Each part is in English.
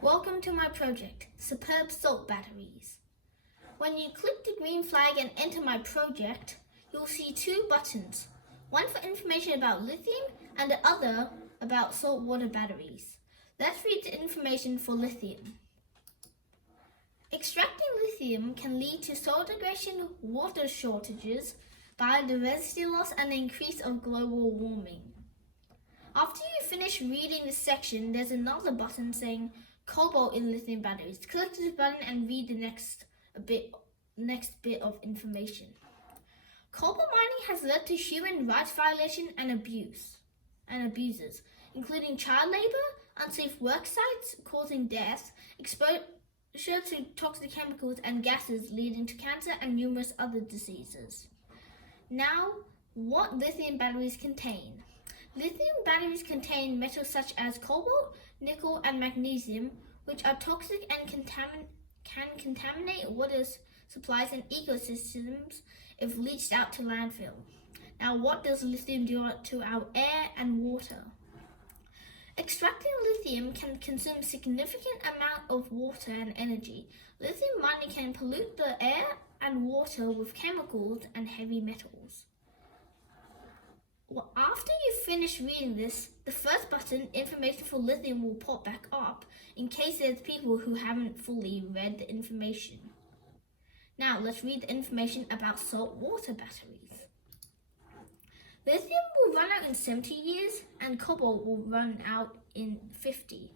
Welcome to my project, Superb Salt Batteries. When you click the green flag and enter my project, you'll see two buttons, one for information about lithium and the other about saltwater batteries. Let's read the information for lithium. Extracting lithium can lead to soil degradation, water shortages, biodiversity loss, and the increase of global warming. After you finish reading this section, there's another button saying cobalt in lithium batteries. Click this button and read the next bit of information. Cobalt mining has led to human rights violation and abuses, including child labor, unsafe work sites causing death, exposure to toxic chemicals and gases leading to cancer and numerous other diseases. Now, what lithium batteries contain? Lithium batteries contain metals such as cobalt, nickel, and magnesium, which are toxic and can contaminate water supplies and ecosystems if leached out to landfill. Now, what does lithium do to our air and water? Extracting lithium can consume significant amount of water and energy. Lithium mining can pollute the air and water with chemicals and heavy metals. Well, after you finish reading this, the first button, information for lithium, will pop back up in case there's people who haven't fully read the information. Now let's read the information about saltwater batteries. Lithium will run out in 70 years and cobalt will run out in 50.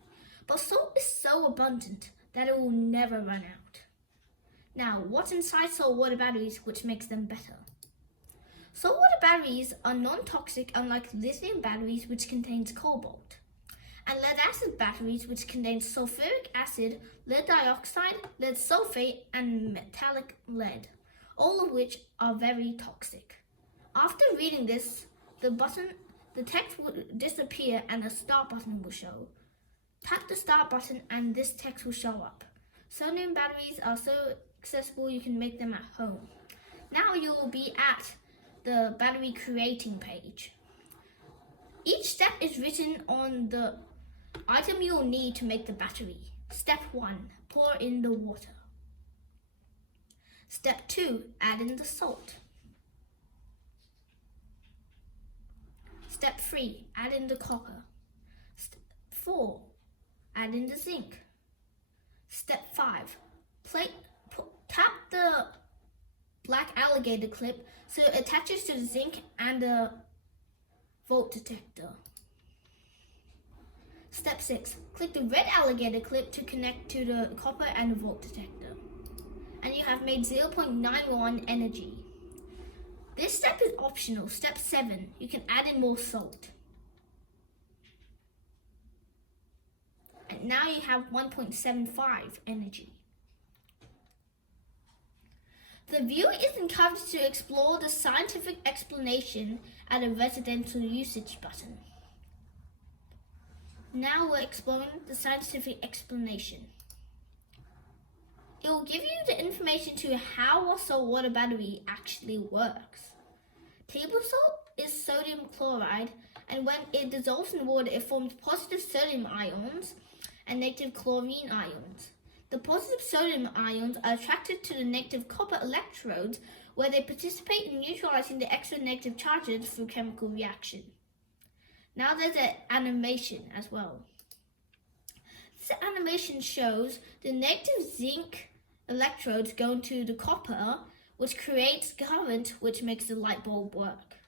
But salt is so abundant that it will never run out. Now, what's inside saltwater batteries which makes them better? Saltwater batteries are non-toxic, unlike lithium batteries which contains cobalt, and lead-acid batteries which contain sulfuric acid, lead dioxide, lead sulfate, and metallic lead, all of which are very toxic. After reading this, the text will disappear and a start button will show. Tap the start button and this text will show up. Sodium batteries are so accessible you can make them at home. Now you will be at the battery creating page. Each step is written on the item you will need to make the battery. Step 1, pour in the water. Step 2, add in the salt. Step 3, add in the copper. Step 4, add in the zinc. Step 5, tap the black alligator clip so it attaches to the zinc and the volt detector. Step 6, click the red alligator clip to connect to the copper and the volt detector. And you have made 0.91 energy. This step is optional. Step 7, you can add in more salt. And now you have 1.75 energy. The viewer is encouraged to explore the scientific explanation at a residential usage button. Now we're exploring the scientific explanation. It will give you the information to how a saltwater battery actually works. Table salt is sodium chloride, and when it dissolves in water, it forms positive sodium ions and negative chlorine ions. The positive sodium ions are attracted to the negative copper electrodes, where they participate in neutralizing the extra negative charges through chemical reaction. Now there's an animation as well. This animation shows the negative zinc electrodes going to the copper, which creates current, which makes the light bulb work.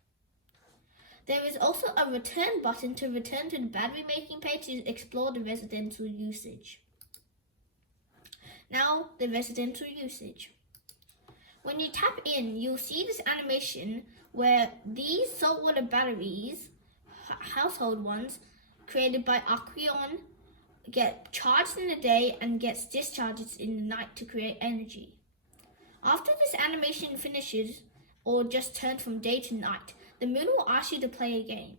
There is also a return button to return to the battery making page to explore the residential usage. Now, the residential usage. When you tap in, you'll see this animation where these saltwater batteries, household ones, created by Aqueon, get charged in the day and gets discharged in the night to create energy. After this animation finishes, or just turns from day to night, the moon will ask you to play a game.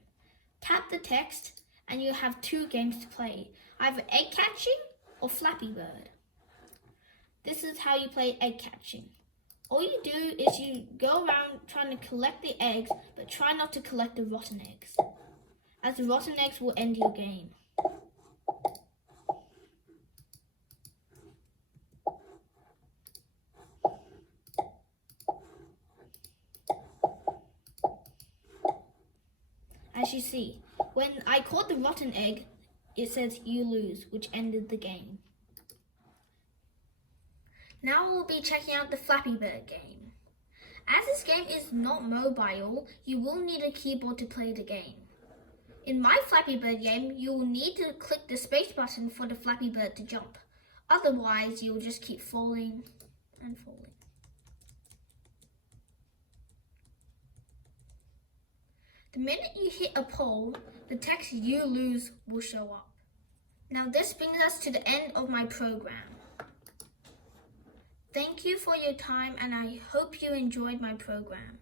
Tap the text and you have 2 games to play, either egg catching or Flappy Bird. This is how you play egg catching. All you do is you go around trying to collect the eggs, but try not to collect the rotten eggs, as the rotten eggs will end your game. as you see. When I caught the rotten egg, it says you lose, which ended the game. Now we'll be checking out the Flappy Bird game. As this game is not mobile, you will need a keyboard to play the game. In my Flappy Bird game, you will need to click the space button for the Flappy Bird to jump. Otherwise, you'll just keep falling and falling. The minute you hit a pole, the text "you lose" will show up. Now this brings us to the end of my program. Thank you for your time, and I hope you enjoyed my program.